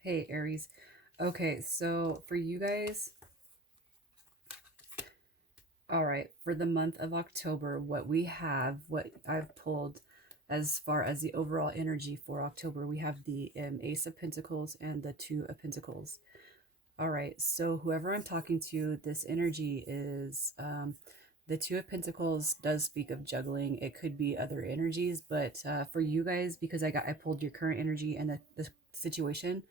Hey, Aries. Okay, so for you guys, all right, for the month of October, what I've pulled as far as the overall energy for October, we have the Ace of Pentacles and the Two of Pentacles. All right, so whoever I'm talking to, this energy is the Two of Pentacles does speak of juggling. It could be other energies, but for you guys, because I pulled your current energy and the situation,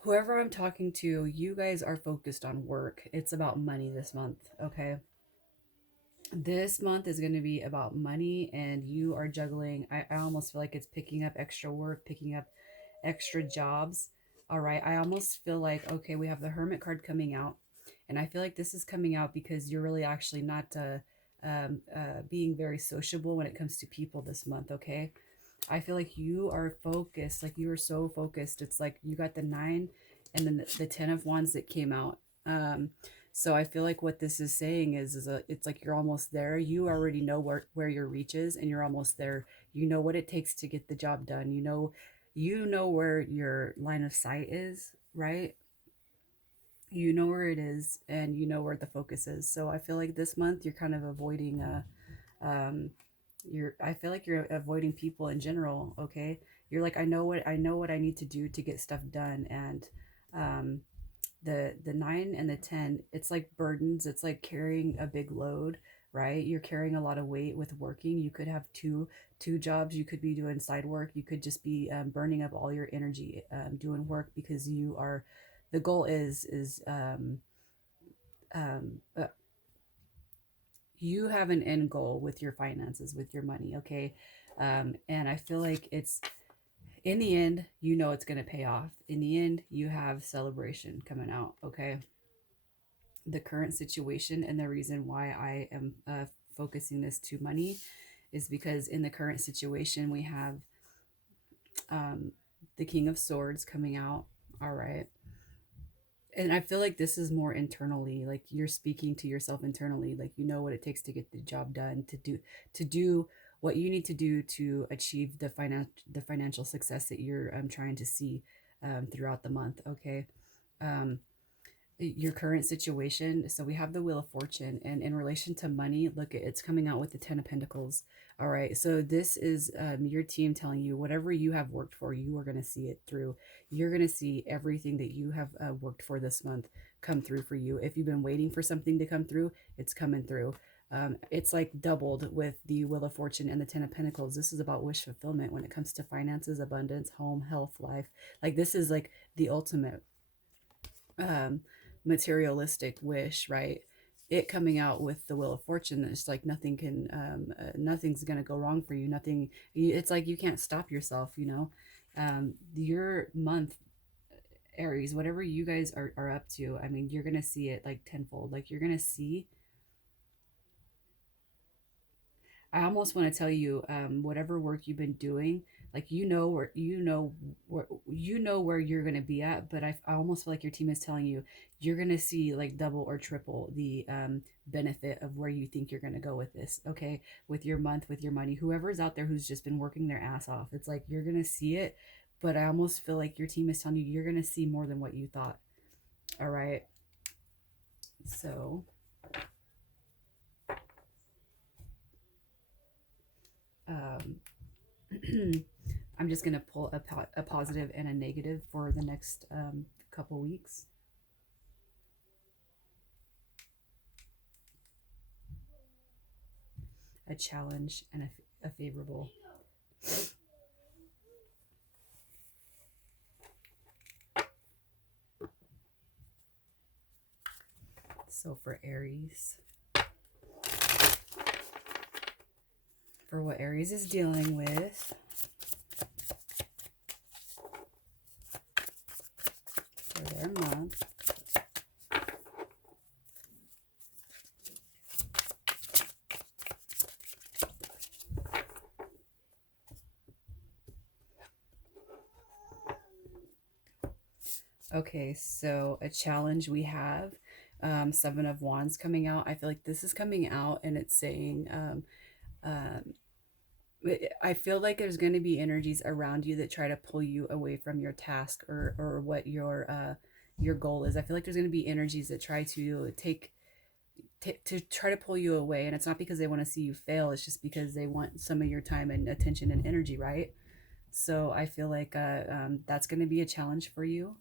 whoever I'm talking to, you guys are focused on work. It's about money this month, okay? This month is going to be about money, and you are juggling. I almost feel like it's picking up extra work, picking up extra jobs. All right. I almost feel like, okay, we have the Hermit card coming out, and I feel like this is coming out because you're really actually not being very sociable when it comes to people this month, okay? I feel like you are focused, like you are so focused. It's like you got the nine and then the 10 of wands that came out. So I feel like what this is saying it's like you're almost there. You already know where your reach is, and you're almost there. You know what it takes to get the job done. You know where your line of sight is, right? You know where it is, and you know where the focus is. So I feel like this month you're kind of avoiding um I feel like you're avoiding people in general, okay? You're like, I know what I need to do to get stuff done. And um the 9 and the 10, it's like burdens. It's like carrying a big load, right? You're carrying a lot of weight with working. You could have two jobs. You could be doing side work. You could just be burning up all your energy doing work, because you are, the goal is um uh, you have an end goal with your finances, with your money, okay? And I feel like it's, in the end, you know it's going to pay off. In the end, you have celebration coming out, okay? The current situation, and the reason why I am focusing this to money is because in the current situation, we have um, the King of Swords coming out, all right? And I feel like this is more internally, like you're speaking to yourself internally, like you know what it takes to get the job done, to do what you need to do to achieve the financial success that you're trying to see throughout the month, okay? um, your current situation. So we have the Wheel of Fortune, and in relation to money, look, it's coming out with the Ten of Pentacles. All right, so this is your team telling you whatever you have worked for, you are going to see it through. You're going to see everything that you have worked for this month come through for you. If you've been waiting for something to come through, it's coming through. It's like doubled with the Wheel of Fortune and the Ten of Pentacles. This is about wish fulfillment when it comes to finances, abundance, home, health, life. Like this is like the ultimate um materialistic wish, right? It coming out with the Wheel of Fortune, it's like nothing's gonna go wrong for you. It's like you can't stop yourself, you know. Your month, Aries, whatever you guys are up to, I mean, you're gonna see it like tenfold. Like you're gonna see, I almost want to tell you, whatever work you've been doing, like you know where you're gonna be at. But I almost feel like your team is telling you you're gonna see like double or triple the benefit of where you think you're gonna go with this. Okay, with your month, with your money, whoever's out there who's just been working their ass off, it's like you're gonna see it. But I almost feel like your team is telling you you're gonna see more than what you thought. All right, so um, I'm just going to pull a positive and a negative for the next couple weeks. A challenge and a favorable. So for Aries, for what Aries is dealing with for their month. Okay, so a challenge we have Seven of Wands coming out. I feel like this is coming out and it's saying I feel like there's going to be energies around you that try to pull you away from your task, or what your goal is. I feel like there's going to be energies that try to to try to pull you away, and it's not because they want to see you fail. It's just because they want some of your time and attention and energy, right? So I feel like that's going to be a challenge for you.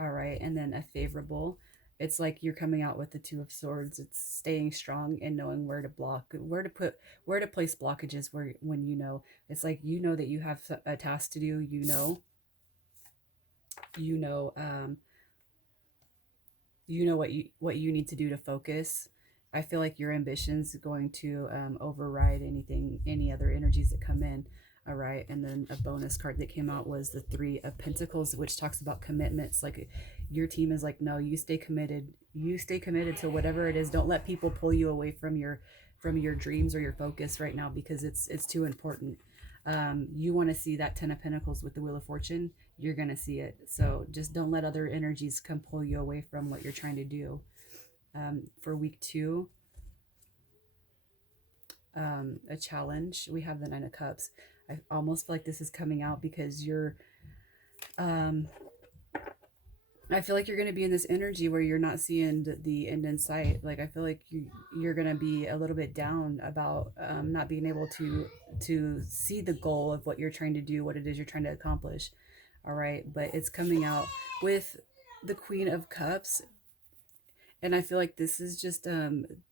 All right, and then a favorable. It's like you're coming out with the Two of Swords. It's staying strong and knowing where to block, where to place blockages. Where when you know, it's like you know that you have a task to do. You know, you know what you need to do to focus. I feel like your ambition's going to override any other energies that come in. All right, and then a bonus card that came out was the Three of Pentacles, which talks about commitments. Like your team is like, no, you stay committed. You stay committed to whatever it is. Don't let people pull you away from your dreams or your focus right now, because it's too important. You want to see that Ten of Pentacles with the Wheel of Fortune, you're going to see it. So just don't let other energies come pull you away from what you're trying to do. For week 2, a challenge, we have the Nine of Cups. I almost feel like this is coming out because um, I feel like you're going to be in this energy where you're not seeing the end in sight. Like I feel like you're going to be a little bit down about not being able to see the goal of what you're trying to do, what it is you're trying to accomplish. All right, but it's coming out with the Queen of Cups, and I feel like this is just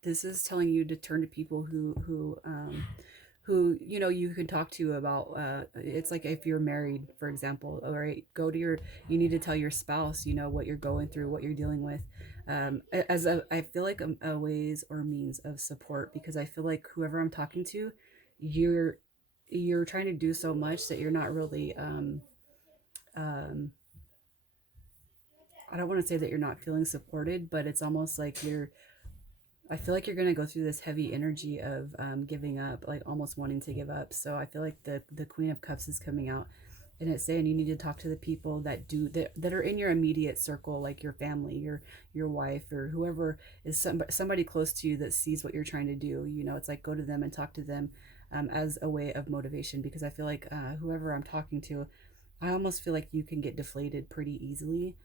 this is telling you to turn to people who you know you can talk to about it's like if you're married, for example. All right, go to your, you need to tell your spouse, you know, what you're going through, what you're dealing with, as a, I feel like a ways or means of support, because I feel like whoever I'm talking to, you're trying to do so much that you're not really um I don't want to say that you're not feeling supported, but it's almost like I feel like you're going to go through this heavy energy of giving up, like almost wanting to give up. So I feel like the Queen of Cups is coming out, and it's saying you need to talk to the people that are in your immediate circle, like your family, your wife, or whoever is somebody close to you that sees what you're trying to do. You know, it's like go to them and talk to them as a way of motivation, because I feel like whoever I'm talking to, I almost feel like you can get deflated pretty easily.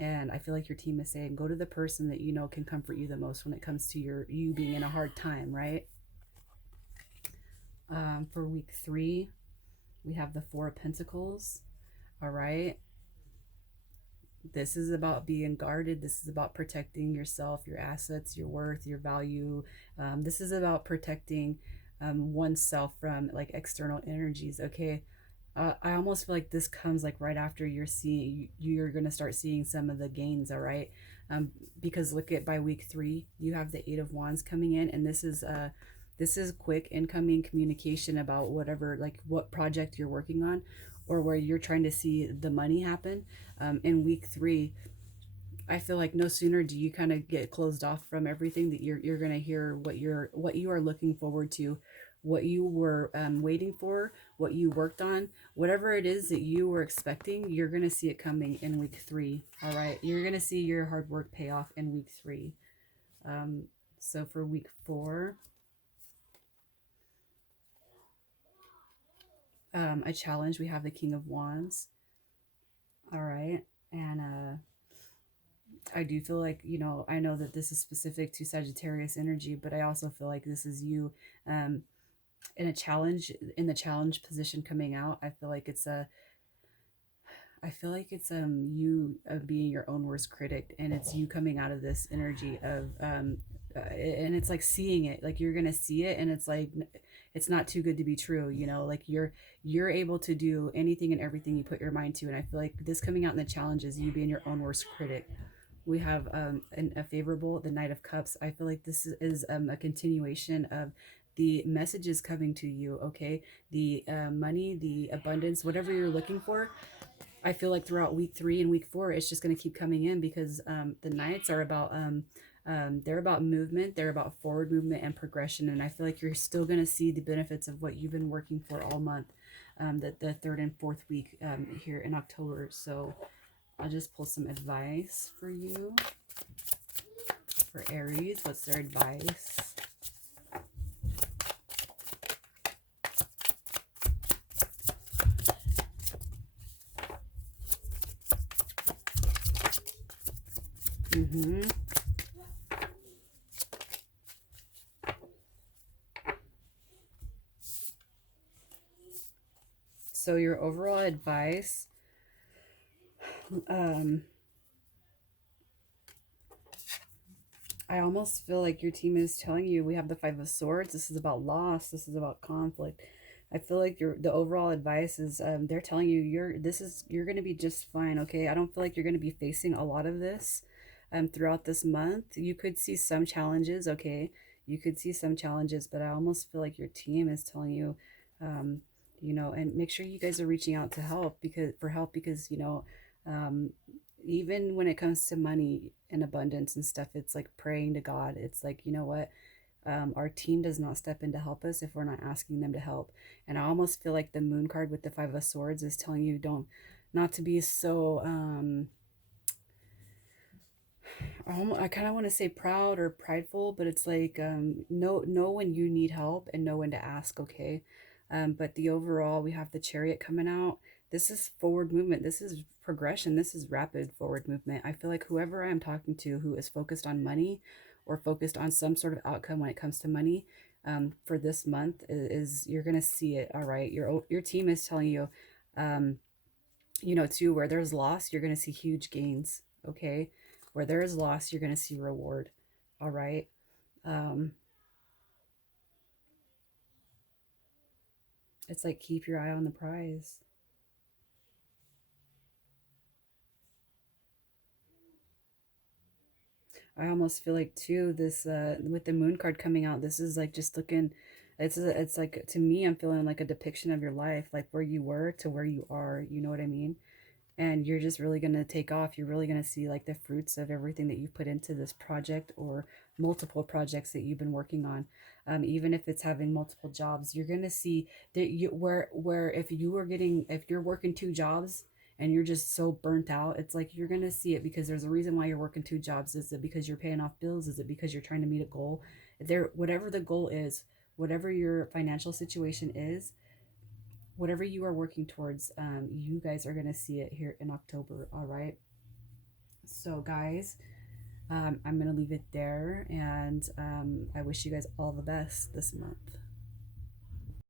And I feel like your team is saying go to the person that you know can comfort you the most when it comes to you being in a hard time, right? For week 3, we have the Four of Pentacles. All right, this is about being guarded. This is about protecting yourself, your assets, your worth, your value. This is about protecting oneself from like external energies. Okay, I almost feel like this comes like right after you're gonna start seeing some of the gains. All right, because look at by week 3, you have the Eight of Wands coming in, and this is quick incoming communication about whatever, like what project you're working on, or where you're trying to see the money happen. In week 3, I feel like no sooner do you kind of get closed off from everything that you're gonna hear what you are looking forward to, what you were waiting for, what you worked on, whatever it is that you were expecting. You're gonna see it coming in week 3. All right, you're gonna see your hard work pay off in week 3. So for week 4, a challenge, we have the King of Wands. All right, and I do feel like, you know, I know that this is specific to Sagittarius energy, but I also feel like this is you in a challenge, in the challenge position coming out. I feel like it's you being your own worst critic, and it's you coming out of this energy of and it's like seeing it, like you're gonna see it, and it's like it's not too good to be true, you know, like you're able to do anything and everything you put your mind to. And I feel like this coming out in the challenge is you being your own worst critic. We have a favorable, the Knight of Cups. I feel like this is a continuation of the messages coming to you. Okay, the money, the abundance, whatever you're looking for, I feel like throughout week 3 and week 4, it's just going to keep coming in, because the Knights are about they're about movement, they're about forward movement and progression. And I feel like you're still going to see the benefits of what you've been working for all month, the 3rd and 4th week here in October. So I'll just pull some advice for you. For Aries, what's their advice? Mm-hmm. So your overall advice, um, I almost feel like your team is telling you we have the Five of Swords. This is about loss. This is about conflict. I feel like the overall advice is they're telling you you're gonna be just fine. Okay, I don't feel like you're gonna be facing a lot of this throughout this month. You could see some challenges. Okay, you could see some challenges, but I almost feel like your team is telling you, um, and make sure you guys are reaching out to help because um, even when it comes to money and abundance and stuff, it's like praying to God. It's like, you know what? Our team does not step in to help us if we're not asking them to help. And I almost feel like the moon card with the Five of Swords is telling you not to be so, I kind of want to say proud or prideful, but it's like, know when you need help and know when to ask. Okay. But the overall, we have the Chariot coming out. This is forward movement. This is progression. This is rapid forward movement. I feel like whoever I'm talking to who is focused on money or focused on some sort of outcome when it comes to money, for this month is you're gonna see it. All right, your team is telling you, um, too, where there's loss, you're gonna see huge gains. Okay, where there is loss, you're gonna see reward. All right. Um, it's like keep your eye on the prize. I almost feel like too this with the moon card coming out, this is like just looking. It's like to me, I'm feeling like a depiction of your life, like where you were to where you are. You know what I mean? And you're just really going to take off. You're really going to see like the fruits of everything that you've put into this project or multiple projects that you've been working on. Even if it's having multiple jobs, you're going to see that where if you're working two jobs and you're just so burnt out, it's like you're going to see it because there's a reason why you're working two jobs. Is it because you're paying off bills? Is it because you're trying to meet a goal? Whatever the goal is, whatever your financial situation is, whatever you are working towards, you guys are going to see it here in October. All right. So, guys, I'm going to leave it there. And I wish you guys all the best this month.